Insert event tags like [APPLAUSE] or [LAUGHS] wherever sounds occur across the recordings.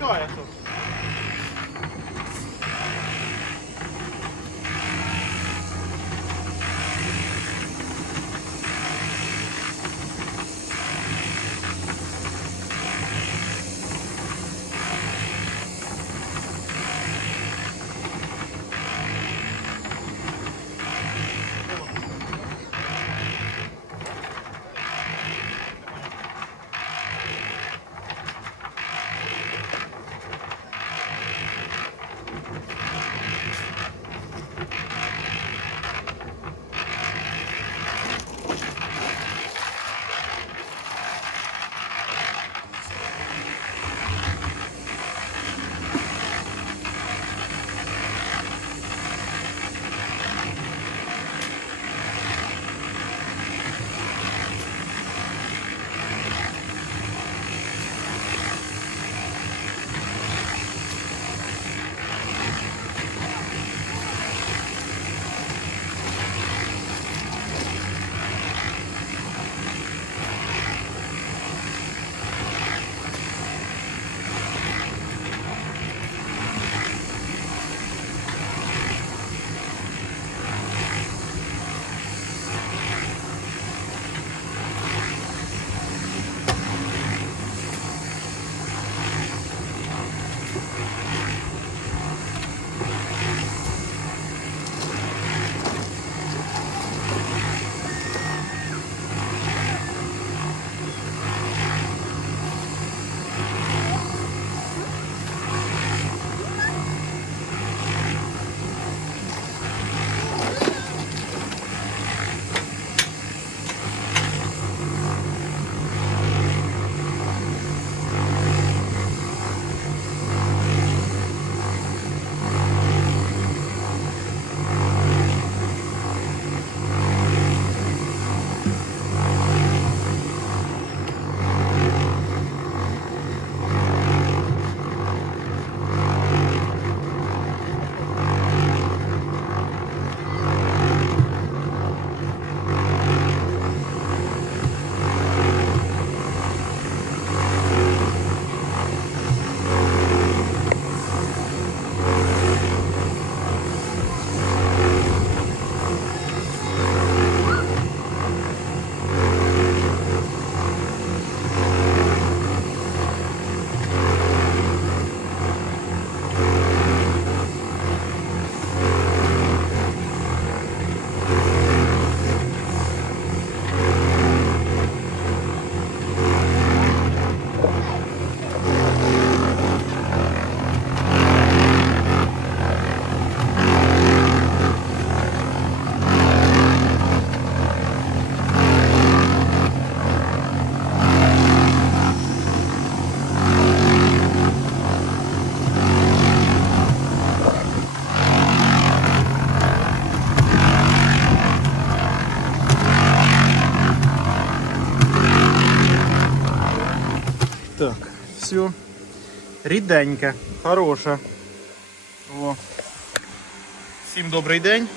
виключає. що. Так, все. Ріденьке, хороше. О. Всім добрий день.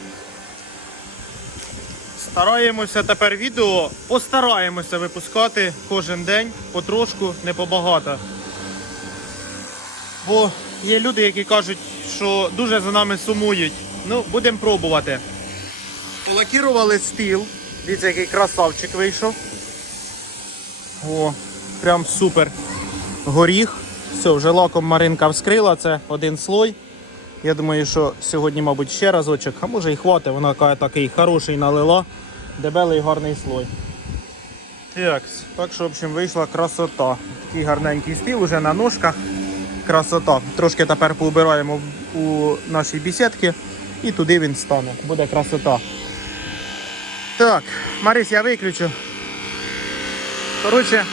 Стараємося тепер відео, постараємося випускати кожен день, потрошку, не побагато. Бо є люди, які кажуть, що дуже за нами сумують. Ну, будемо пробувати. Полакірували стіл. Дивіться, який красавчик вийшов. О, прям супер. Горіх. Все, вже лаком Маринка вскрила, це один слой. Я думаю, що сьогодні, мабуть, ще разочок, а може і хватить, вона такий хороший налила. Дебелий гарний слой. Так, так що, в общем, вийшла красота. Такий гарненький стіл уже на ножках. Красота. Трошки тепер поубираємо у нашій бісідки і туди він стане. Буде красота. Так, Марись, я виключу. Коротше,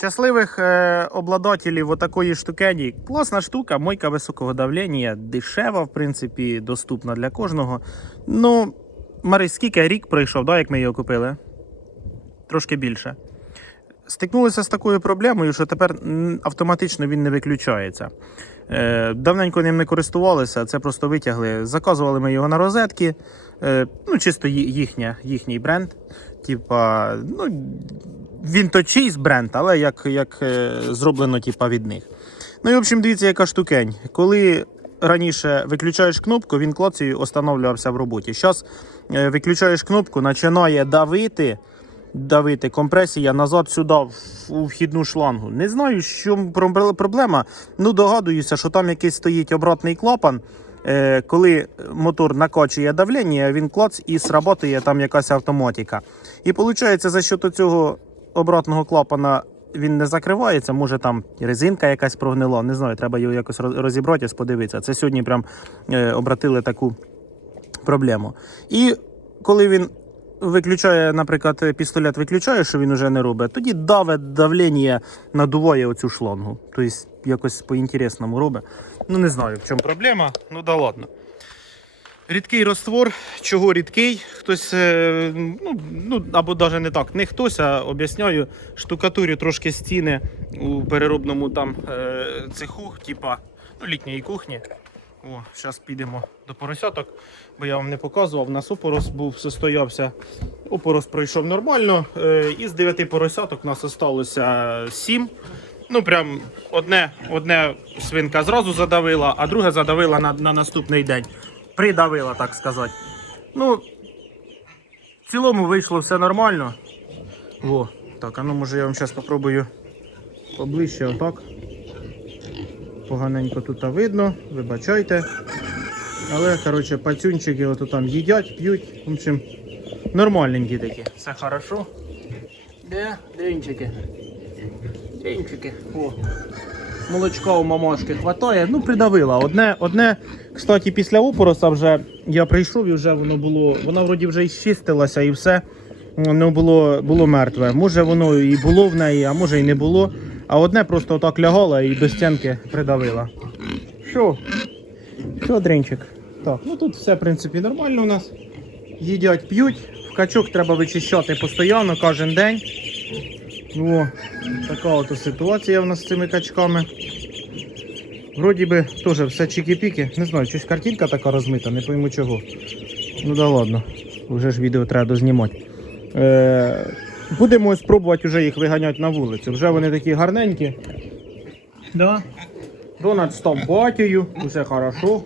щасливих е, обладателів отакої штукені. Класна штука, мойка високого давлення, дешева, в принципі, доступна для кожного. Ну, Марись, скільки рік пройшов, да, як ми його купили? Трошки більше. Стикнулися з такою проблемою, що тепер автоматично він не виключається. Е, давненько ним не користувалися, це просто витягли. Заказували ми його на розетки. Е, ну, чисто їхня, їхній бренд. Типа, ну, він то чийсь бренд, але як, як е, зроблено типа, від них. Ну і в общем, дивіться, яка штукень. Коли раніше виключаєш кнопку, він клацею останавливався в роботі. Зараз виключаєш кнопку, починає давити. Давити компресія назад сюди, у вхідну шлангу. Не знаю, що проблема. Ну, догадуюся, що там якийсь стоїть обратний клапан. Е, коли мотор накачує давлення, він клац і сработає там якась автоматика. І виходить, за счет цього обратного клапана він не закривається. Може там резинка якась прогнила. Не знаю, треба його якось роз- розібрати, подивитися. Це сьогодні прям е, обратили таку проблему. І коли він виключає, наприклад, пістолет виключає, що він вже не робить, тоді даве давлення надуває оцю шлангу. Тобто якось по-інтересному робить. Ну не знаю, в чому проблема, ну да ладно. Рідкий роствор, чого рідкий? Хтось, е, ну, ну або навіть не так, не хтось, а об'ясняю, штукатурю трошки стіни у переробному там е, цеху, типа ну, літньої кухні. О, зараз підемо до поросяток, бо я вам не показував. У нас опорос був, состоявся. Опорос пройшов нормально. Е, із 9 поросяток у нас залишилося 7. Ну, прям одне, одне свинка зразу задавила, а друге задавила на, на наступний день. Придавила, так сказати. Ну, в цілому вийшло все нормально. О, так, а ну може я вам зараз спробую поближче отак. Поганенько тут видно, вибачайте. Але, коротше, пацюнчики ото там їдять, п'ють. В общем, нормальненькі такі. Все хорошо. Де? Дрінчики. Дрінчики. О. Молочка у мамашки хватає. Ну, придавила. Одне, одне, кстати, після опороса вже я прийшов і вже воно було. Воно вроді вже і щистилося і все. Воно було, було мертве. Може воно і було в неї, а може і не було. А одне просто отак лягало і до стінки придавила. Що? Що, дринчик? Так, ну тут все, в принципі, нормально у нас. Їдять, п'ють. В качок треба вичищати постійно, кожен день. О, така от ситуація у нас з цими качками. Вроді би теж все чики-піки. Не знаю, щось картинка така розмита, не пойму чого. Ну да ладно, вже ж відео треба дознімати. Е, будемо спробувати вже їх виганяти на вулицю. Вже вони такі гарненькі. Да. Донат з батькою, усе хорошо.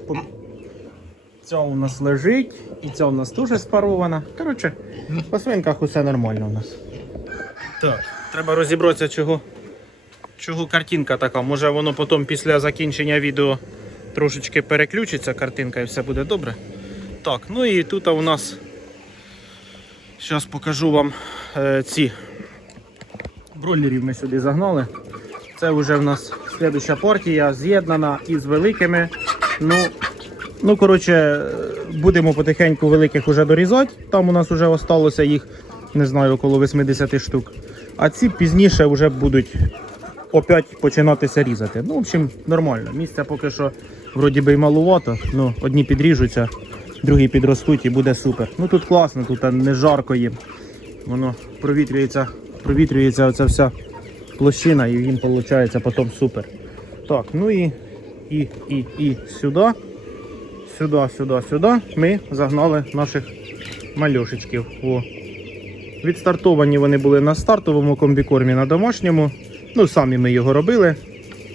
Ця у нас лежить, і ця у нас теж спарована. Коротше, по свинках усе нормально у нас. Так, треба розібратися, чого, чого картинка така. Може воно потім після закінчення відео трошечки переключиться картинка і все буде добре. Так, ну і тут у нас. Зараз покажу вам е, ці бройлерів ми сюди загнали. Це вже в нас слідуща партія з'єднана із великими. Ну, ну коротше, будемо потихеньку великих уже дорізати. Там у нас вже осталося їх, не знаю, около 80 штук. А ці пізніше вже будуть опять починатися різати. Ну, в общем, нормально. Місця поки що вроді би й малувато. Ну, одні підріжуться, другі підростуть і буде супер. Ну тут класно, тут не жарко їм. Воно провітрюється, провітрюється оця вся площина і їм виходить потім супер. Так, ну і, і, і, і сюди, сюди, сюди, сюди ми загнали наших мальошечків. О. Відстартовані вони були на стартовому комбікормі на домашньому. Ну, самі ми його робили.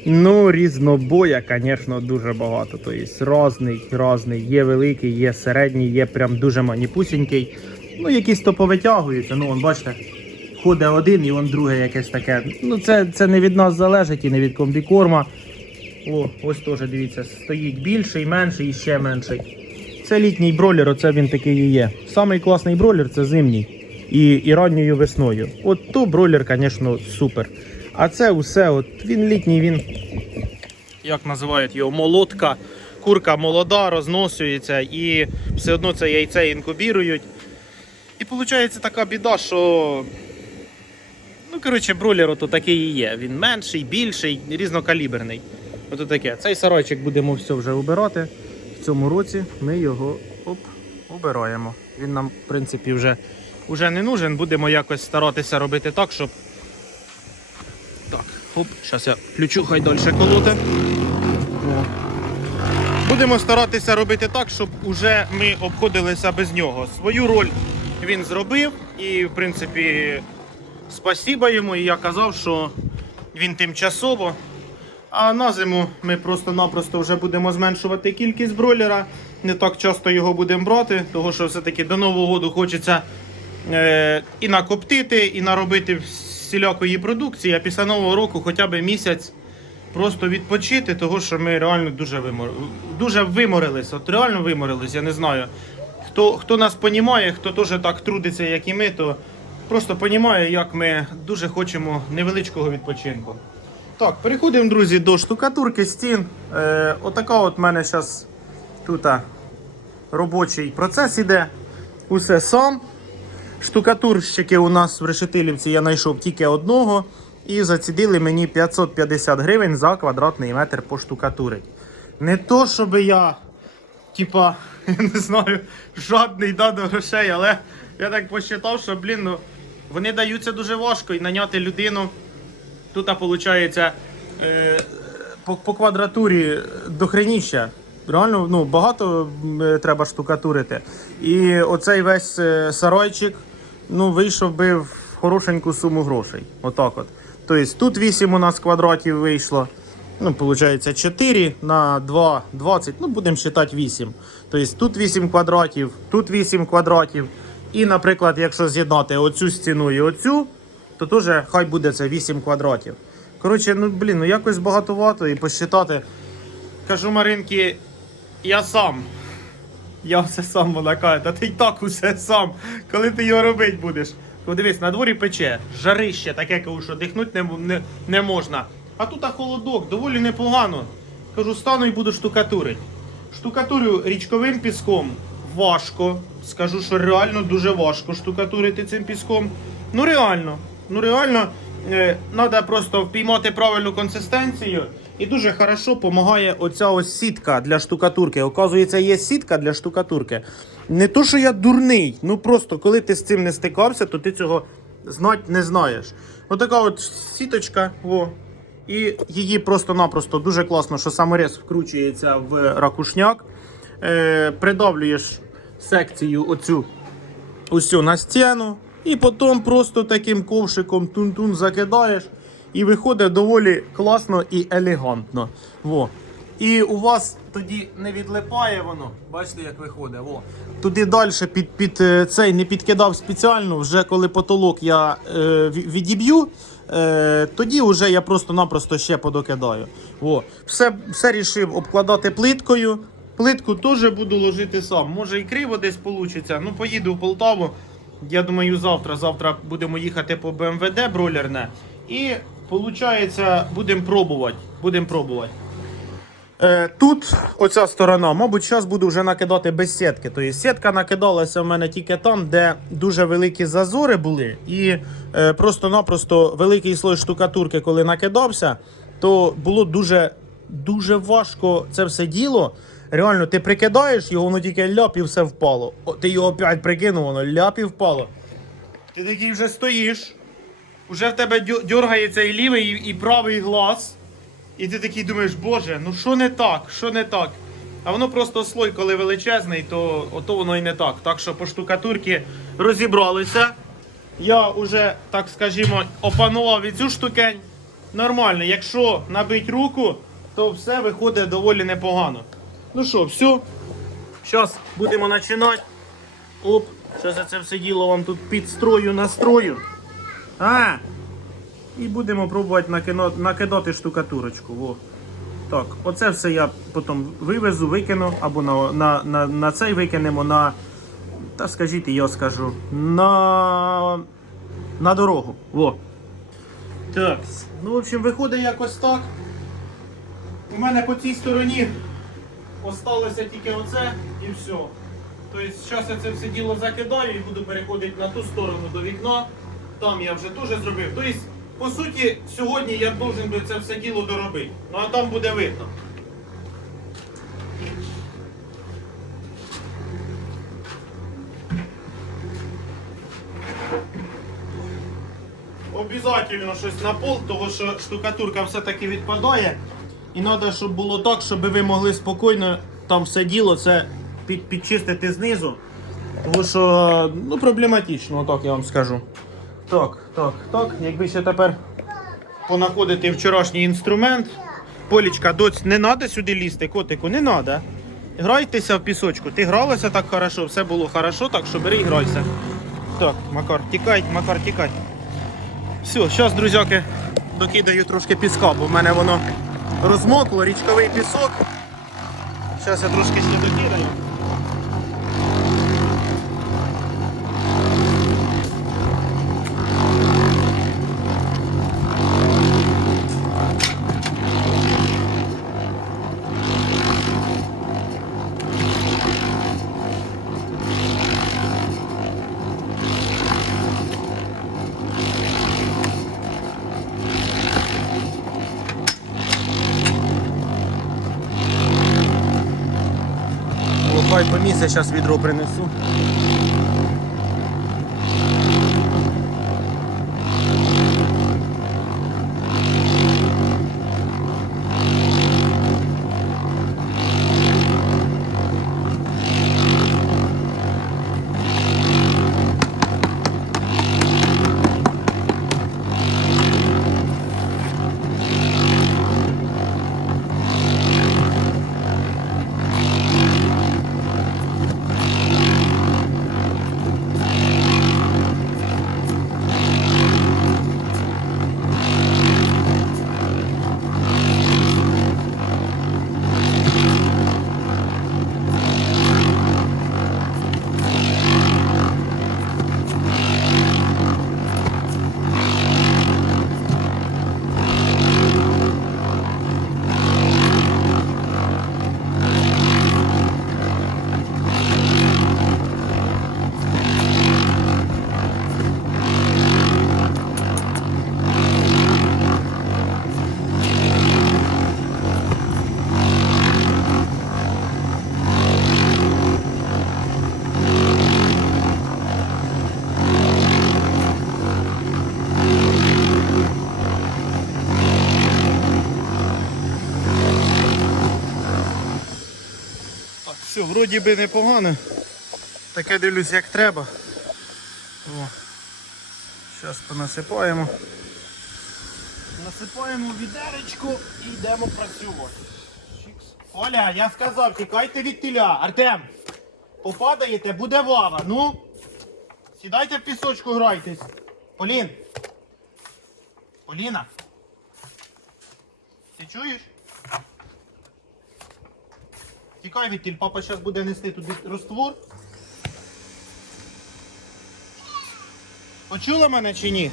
Ну, різнобоя, звісно, дуже багато. Тобто різний, різний. Є великий, є середній, є прям дуже маніпусінький. Ну, якісь то повитягуються. Ну, вон, бачите, ходить один і вон друге якесь таке. Ну, це, це не від нас залежить і не від комбікорма. О, ось теж дивіться, стоїть більший, менший і ще менший. Це літній бройлер, оце він такий і є. Самий класний бройлер це зимній. І, і весною. От то бройлер, звісно, супер. А це усе, от він літній, він. Як називають його? Молотка. Курка молода, розносується і все одно це яйце інкубірують. І виходить така біда, що. Ну, коротше, бройлер ото такий і є. Він менший, більший, різнокаліберний. Ото таке. Цей сарайчик будемо все вже убирати. В цьому році ми його оп, убираємо. Він нам, в принципі, вже, вже не нужен. Будемо якось старатися робити так, щоб. Так, оп, зараз я включу, хай далі колоти. Будемо старатися робити так, щоб уже ми обходилися без нього. Свою роль він зробив і, в принципі, спасіба йому, і я казав, що він тимчасово. А на зиму ми просто-напросто вже будемо зменшувати кількість бройлера. Не так часто його будемо брати, тому що все-таки до Нового року хочеться і накоптити, і наробити всілякої продукції, а після Нового року хоча б місяць просто відпочити, тому що ми реально дуже, вимор... дуже виморились. От реально виморились, я не знаю. Хто, хто нас понімає, хто теж так трудиться, як і ми, то просто понімає, як ми дуже хочемо невеличкого відпочинку. Так, переходимо, друзі, до штукатурки стін. Е, отака от в мене зараз тут робочий процес іде. Усе сам. Штукатурщики у нас в Решетилівці я знайшов тільки одного. І зацідили мені 550 гривень за квадратний метр поштукатурить. Не то, щоб я, типа, [LAUGHS] я не знаю, жадний да, до грошей, але я так посчитав, що, блін, ну, вони даються дуже важко і наняти людину. Тут, виходить, е, по, по квадратурі до хреніща. Реально ну, багато е, треба штукатурити. І оцей весь е, сарайчик ну, вийшов би в хорошеньку суму грошей. Отак от. Тобто тут 8 у нас квадратів вийшло. Ну, виходить 4 на 2, 20, ну будемо вважати 8. Тобто тут 8 квадратів, тут 8 квадратів. І, наприклад, якщо з'єднати оцю стіну і оцю, то теж хай буде це 8 квадратів. Коротше, ну блін, ну якось багатовато і посчитати. Кажу Маринки, я сам. Я все сам каже, та ти й так усе сам. Коли ти його робити будеш? Подивись, на дворі пече, жарище таке, кажу, що дихнути не, не, не можна. А тут а холодок, доволі непогано. Кажу, стану і буду штукатурити. Штукатурю річковим піском важко. Скажу, що реально дуже важко штукатурити цим піском. Ну реально, ну реально, треба просто впіймати правильну консистенцію. І дуже хорошо допомагає оця ось сітка для штукатурки. Оказується, є сітка для штукатурки. Не то, що я дурний, ну просто коли ти з цим не стикався, то ти цього знати не знаєш. Отака от сіточка, о, і її просто-напросто дуже класно, що саморез вкручується в ракушняк. Е, придавлюєш секцію оцю усю на стіну. І потім просто таким ковшиком тун-тун закидаєш. І виходить доволі класно і елегантно. Во. І у вас тоді не відлипає воно. Бачите, як виходить. Во. Туди далі під, під е, цей не підкидав спеціально. Вже коли потолок я е, відіб'ю, е, тоді вже я просто-напросто ще подокидаю. Во. Все, все рішив обкладати плиткою. Плитку теж буду ложити сам. Може і криво десь вийде. Ну, поїду в Полтаву. Я думаю, завтра. Завтра будемо їхати по БМВД бройлерне. І виходить, будемо пробувати. Будемо пробувати. Е, тут оця сторона, мабуть, зараз буду вже накидати без сітки. Тобто сітка накидалася в мене тільки там, де дуже великі зазори були. І е, просто-напросто великий слой штукатурки, коли накидався, то було дуже, дуже важко це все діло. Реально, ти прикидаєш його, воно тільки ляп і все впало. О, ти його опять прикинув, воно ляп і впало. Ти такий вже стоїш, вже в тебе дьоргається і лівий, і, і правий глаз. І ти такий думаєш, боже, ну що не так, що не так? А воно просто слой, коли величезний, то ото воно і не так. Так що по штукатурці розібралися. Я вже, так скажімо, опанував і цю штукень. Нормально, якщо набить руку, то все виходить доволі непогано. Ну що, все. Зараз будемо починати. Оп, зараз я це все діло вам тут підстрою, настрою. А! І будемо пробувати накино- накидати штукатурочку. Во. Так, оце все я потім вивезу, викину, або на, на, на, на цей викинемо на. Та скажіть, я скажу. На. На дорогу. Во. Так. Ну, в общем, виходить якось так. У мене по цій стороні осталося тільки оце і все. Тобто, зараз я це все діло закидаю і буду переходити на ту сторону до вікна. Там я вже теж зробив. Тобто, по суті, сьогодні я повинен би це все діло доробити. Ну а там буде видно. Обязательно щось на пол, тому що штукатурка все-таки відпадає. І треба, щоб було так, щоб ви могли спокійно там все діло це під, підчистити знизу. Тому що ну, проблематично, отак я вам скажу. Так, так, так. Якби ще тепер понаходити вчорашній інструмент. Полічка, доць, не треба сюди лізти, котику, не треба. Грайтеся в пісочку. Ти гралася так хорошо, все було хорошо, так що бери і грайся. Так, Макар, тікай, Макар, тікай. Все, зараз, друзяки, докидаю трошки піска, бо в мене воно розмокло, річковий пісок. Зараз я трошки ще докидаю. Лопай помісся, зараз відро принесу. Все, вроді би непогано. Таке дивлюсь, як треба. Зараз понасипаємо. Насипаємо відеречку і йдемо працювати. Оля, я сказав, тікайте від тіля. Артем, попадаєте, буде вава. Ну. Сідайте в пісочку, грайтесь. Полін. Поліна. Ти чуєш? Тікай від папа зараз буде нести туди роствор. Почула мене чи ні?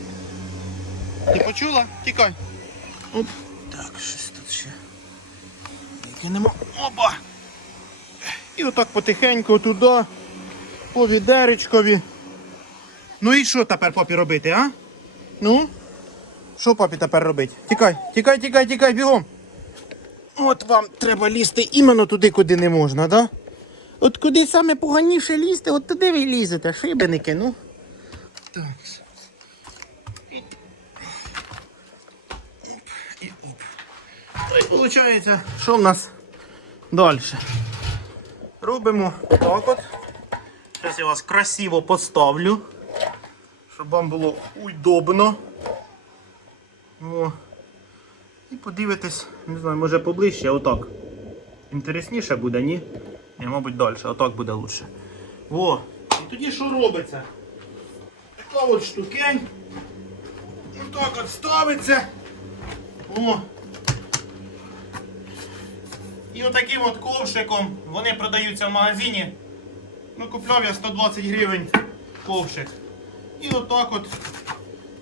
Ти почула? Тікай. Оп. Так, щось тут ще. Кинемо. Опа! І отак потихеньку туди, по відеречкові. Ну і що тепер папі робити, а? Ну? Що папі тепер робити? Тікай, тікай, тікай, тікай, бігом. От вам треба лізти іменно туди, куди не можна, да? От куди саме поганіше лізти, от туди ви лізете, шибеники, ну. Так. Оп, і оп. Ну і виходить, що в нас далі? Робимо так от. Зараз я вас красиво поставлю, щоб вам було удобно. О. І подивитись, не знаю, може поближче, отак. Інтересніше буде, ні? Ні, мабуть, далі, отак буде лучше. О, і тоді що робиться? Така от штукень. Отак от ставиться. О. І отаким от ковшиком вони продаються в магазині. Ну, купляв я 120 гривень ковшик. І отак от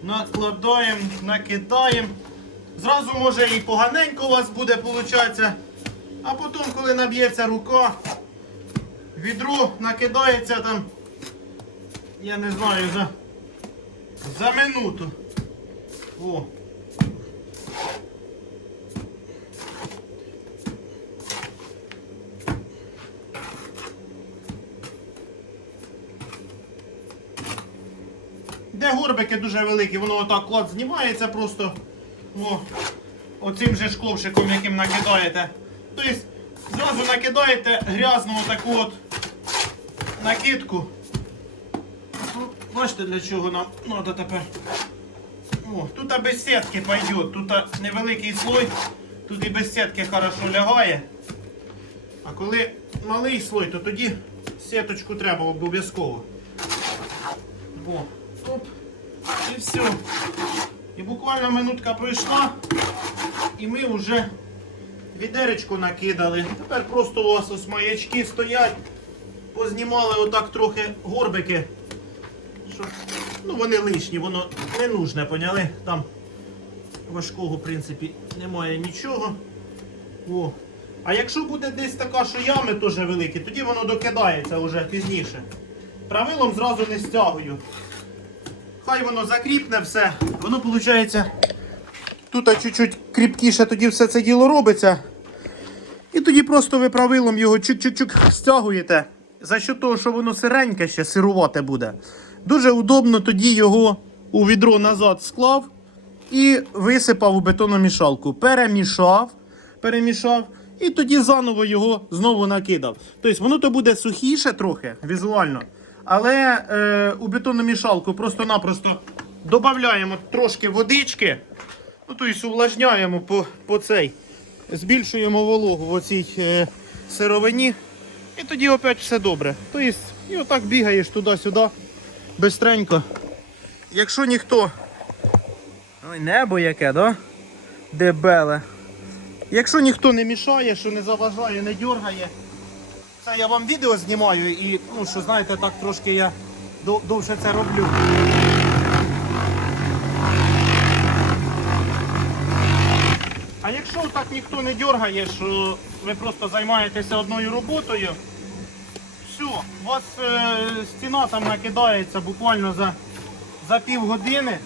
накладаємо, накидаємо. Зразу може і поганенько у вас буде получатися. А потім, коли наб'ється рука, відро накидається там, я не знаю, за, за минуту. О. Де горбики дуже великі, воно отак клад знімається просто. О, оцим же ж ковшиком, яким накидаєте. Тобто зразу накидаєте грязну таку от накидку. бачите, для чого нам треба тепер. О, тут без сітки пойде, тут невеликий слой, тут і без сітки хорошо лягає. А коли малий слой, то тоді сіточку треба обов'язково. О, оп, і все. І буквально минутка пройшла, і ми вже відеречку накидали. Тепер просто у вас ось маячки стоять. Познімали отак трохи горбики. Щоб, ну вони лишні, воно не нужне, поняли? Там важкого, в принципі, немає нічого. О. А якщо буде десь така, що ями теж великі, тоді воно докидається вже пізніше. Правилом зразу не стягую. Хай воно закріпне все. Воно виходить. Тут чуть-чуть кріпкіше тоді все це діло робиться. І тоді просто ви правилом його чик-чик-чик стягуєте. За що того, що воно сиреньке ще сирувате буде. Дуже удобно тоді його у відро назад склав і висипав у бетономішалку. Перемішав, перемішав, і тоді заново його знову накидав. Тобто воно то буде сухіше трохи візуально. Але е, у бетономішалку просто-напросто додаємо трошки водички. Ну, тобто увлажняємо по, по цей. Збільшуємо вологу в оцій е, сировині. І тоді опять все добре. Тобто, і отак бігаєш туди-сюди, бистренько. Якщо ніхто. Ой, небо яке, да? Дебеле. Якщо ніхто не мішає, що не заважає, не дергає. Це я вам відео знімаю і, ну що знаєте, так трошки я довше це роблю. А якщо так ніхто не дергає, що ви просто займаєтеся одною роботою, все, у вас е, стіна там накидається буквально за, за півгодини.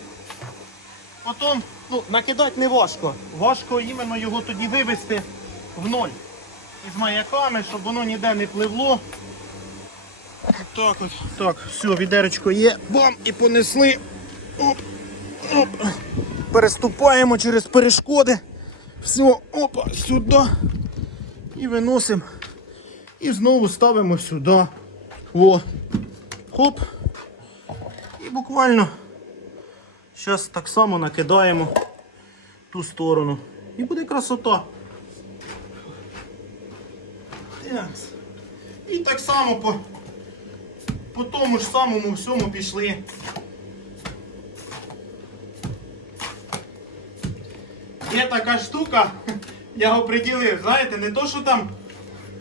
Потім, ну, накидати не важко. Важко іменно його тоді вивести в ноль. Із маяками, щоб воно ніде не пливло. Так от. Так, все, відеречко є. Бам! І понесли. Оп, оп. Переступаємо через перешкоди. Все, опа, сюди. І виносимо. І знову ставимо сюди. О. Хоп. І буквально зараз так само накидаємо ту сторону. І буде красота. І так само по, по тому ж самому всьому пішли. Є така штука, [LAUGHS] я оприділив, знаєте, не то, що там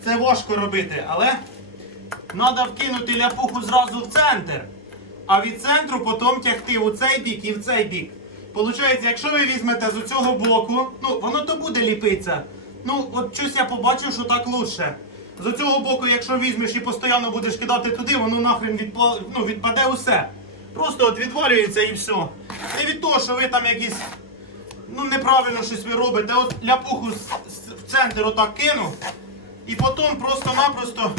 це важко робити, але треба вкинути ляпуху зразу в центр, а від центру потім тягти у цей бік і в цей бік. Получається, якщо ви візьмете з цього боку, ну воно то буде ліпитися. Ну, от щось я побачив, що так лучше. З цього боку, якщо візьмеш і постійно будеш кидати туди, воно нахрен відпа... ну, відпаде усе. Просто от відвалюється і все. Не від того, що ви там якісь ну неправильно щось ви робите. От ляпуху в центр отак кину. І потім просто-напросто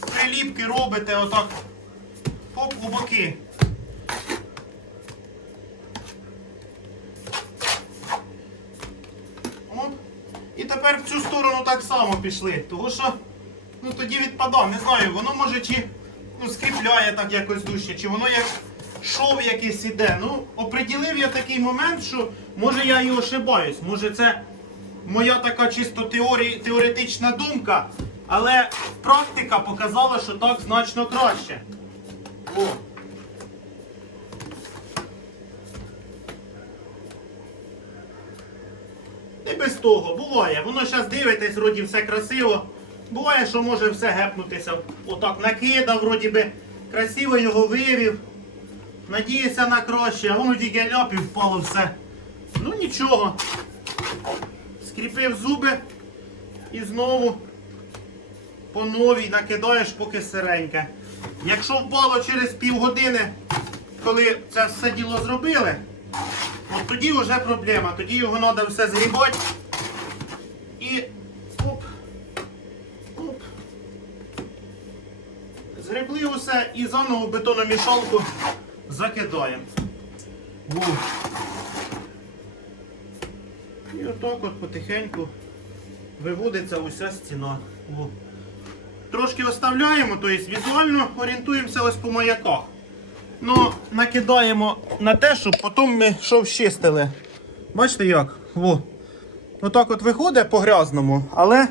приліпки робите отак. Хоп у боки. Оп. І тепер в цю сторону так само пішли. Тому що ну, тоді відпадав. Не знаю, воно може чи ну, скріпляє так якось дужче, чи воно як шов якийсь іде. Ну, оприділив я такий момент, що може я і ошибаюсь. Може це моя така чисто теорі... теоретична думка, але практика показала, що так значно краще. О. І без того, буває. Воно зараз дивитесь, вроді все красиво. Буває, що може все гепнутися. Отак накидав, вроді би красиво його вивів. Надіюся на краще, а воно тільки ляп впало все. Ну нічого. Скріпив зуби і знову по новій накидаєш, поки сиреньке. Якщо впало через півгодини, коли це все діло зробили, от тоді вже проблема. Тоді його треба все згрібати. І оп, оп. Згребли усе і заново бетономішалку закидаємо. І отак от потихеньку виводиться уся стіна. Во. Трошки оставляємо, тобто візуально орієнтуємося ось по маяках. ну, накидаємо на те, щоб потім ми що чистили. Бачите як? Во. Отак от виходить по грязному, але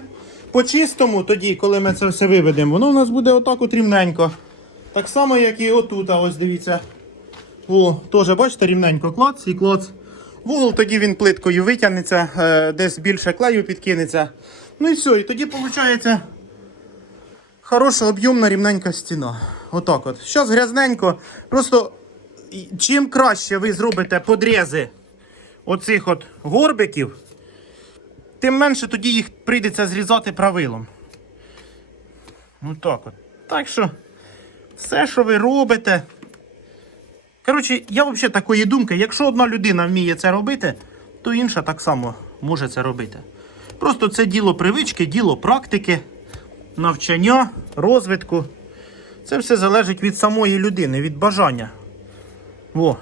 по чистому тоді, коли ми це все виведемо, воно у нас буде отак от рівненько. Так само, як і отут, ось дивіться. О, теж бачите, рівненько клац і клац. Вугол тоді він плиткою витягнеться, е, десь більше клею підкинеться. Ну і все, і тоді виходить хороша об'ємна рівненька стіна. Отак от. Зараз грязненько. Просто чим краще ви зробите подрізи оцих от горбиків, тим менше тоді їх прийдеться зрізати правилом. Ну от. Так що, все, що ви робите. Коротше, я взагалі такої думки, якщо одна людина вміє це робити, то інша так само може це робити. Просто це діло привички, діло практики, навчання, розвитку. Це все залежить від самої людини, від бажання. Во.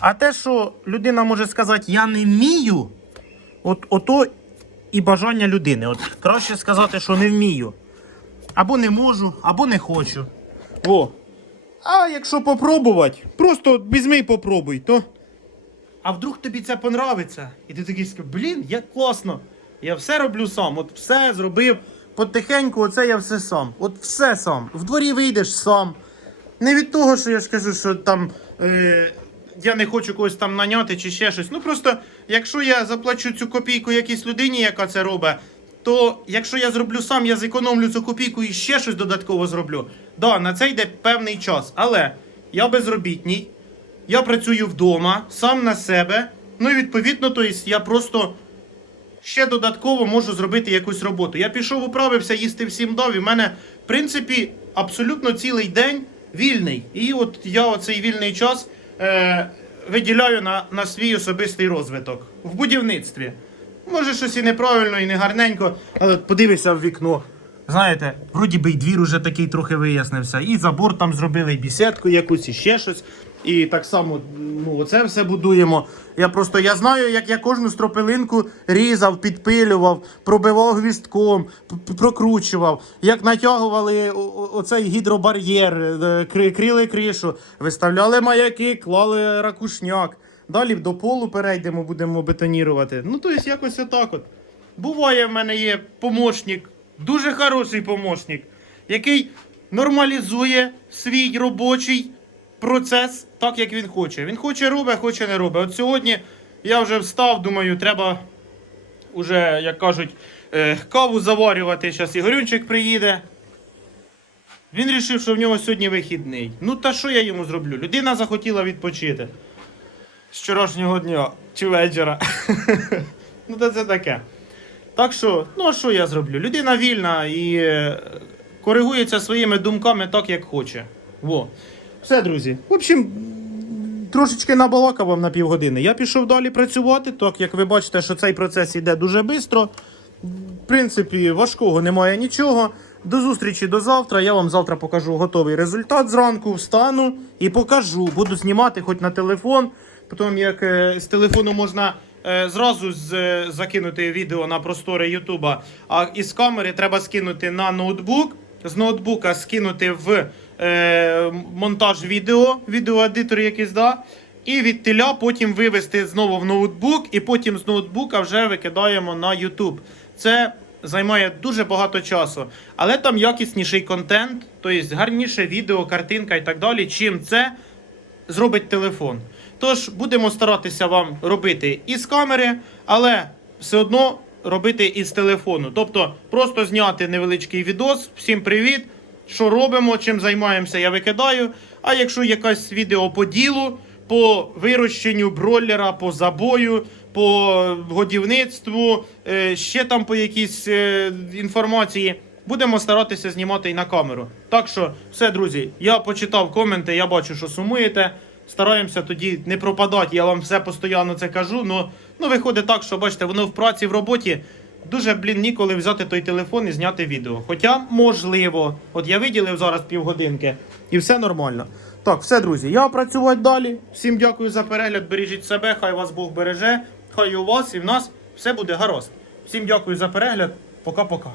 А те, що людина може сказати, я не вмію, от ото і бажання людини. От краще сказати, що не вмію. Або не можу, або не хочу. Во. А якщо попробувати, просто візьми і попробуй, то. А вдруг тобі це понравиться? І ти такий скажеш, блін, як класно. Я все роблю сам. От все зробив потихеньку, оце я все сам. От все сам. В дворі вийдеш сам. Не від того, що я ж кажу, що там е, я не хочу когось там наняти чи ще щось. Ну просто, якщо я заплачу цю копійку якійсь людині, яка це робить, то якщо я зроблю сам, я зекономлю цю копійку і ще щось додатково зроблю. Да, на це йде певний час. Але я безробітній, я працюю вдома, сам на себе. Ну і відповідно, то есть я просто ще додатково можу зробити якусь роботу. Я пішов, управився, їсти всім дав, і в мене, в принципі, абсолютно цілий день вільний. І от я оцей вільний час е, виділяю на, на свій особистий розвиток в будівництві. Може, щось і неправильно, і не гарненько, але подивися в вікно. Знаєте, вроді би і двір уже такий трохи вияснився. І забор там зробили, і бісідку якусь, і ще щось. І так само, ну, оце все будуємо. Я просто я знаю, як я кожну стропилинку різав, підпилював, пробивав гвістком, прокручував, як натягували оцей гідробар'єр, е, крили кришу, виставляли маяки, клали ракушняк. Далі до полу перейдемо, будемо бетонірувати. Ну, тобто, якось отак от. Буває, в мене є помощник, дуже хороший помощник, який нормалізує свій робочий процес так, як він хоче. Він хоче робить, хоче не робить. От сьогодні я вже встав, думаю, треба уже, як кажуть, е, каву заварювати. Зараз Ігорюнчик приїде. Він вирішив, що в нього сьогодні вихідний. Ну та що я йому зроблю? Людина захотіла відпочити з вчорашнього дня чи вечора. [LAUGHS] ну, то це таке. Так що, ну а що я зроблю? Людина вільна і е, коригується своїми думками так, як хоче. Во. Все, друзі. В общем, трошечки набалакав вам на півгодини. Я пішов далі працювати, так як ви бачите, що цей процес йде дуже швидко. В принципі, важкого немає нічого. До зустрічі до завтра. Я вам завтра покажу готовий результат зранку. Встану і покажу. Буду знімати хоч на телефон. Потім, як е, з телефону можна зразу з, е, закинути відео на простори Ютуба, а із камери треба скинути на ноутбук. З ноутбука скинути в е, монтаж відео, відеоедитор якийсь, да. І від теля потім вивести знову в ноутбук, і потім з ноутбука вже викидаємо на YouTube. Це займає дуже багато часу. Але там якісніший контент, тобто гарніше відео, картинка і так далі. Чим це зробить телефон. Тож будемо старатися вам робити із камери, але все одно робити із телефону. Тобто просто зняти невеличкий відос. Всім привіт! Що робимо, чим займаємося, я викидаю. А якщо якесь відео по ділу, по вирощенню бройлера, по забою, по годівництву, е, ще там по якійсь е, інформації, будемо старатися знімати і на камеру. Так що, все, друзі, я почитав коменти, я бачу, що сумуєте. Стараємося тоді не пропадати. Я вам все постійно це кажу. Ну, ну виходить так, що бачите, воно в праці, в роботі. Дуже, блін, ніколи взяти той телефон і зняти відео. Хоча можливо, от я виділив зараз півгодинки і все нормально. Так, все, друзі, я працювати далі. Всім дякую за перегляд. Бережіть себе, хай вас Бог береже, хай і у вас і в нас все буде гаразд. Всім дякую за перегляд. Пока-пока.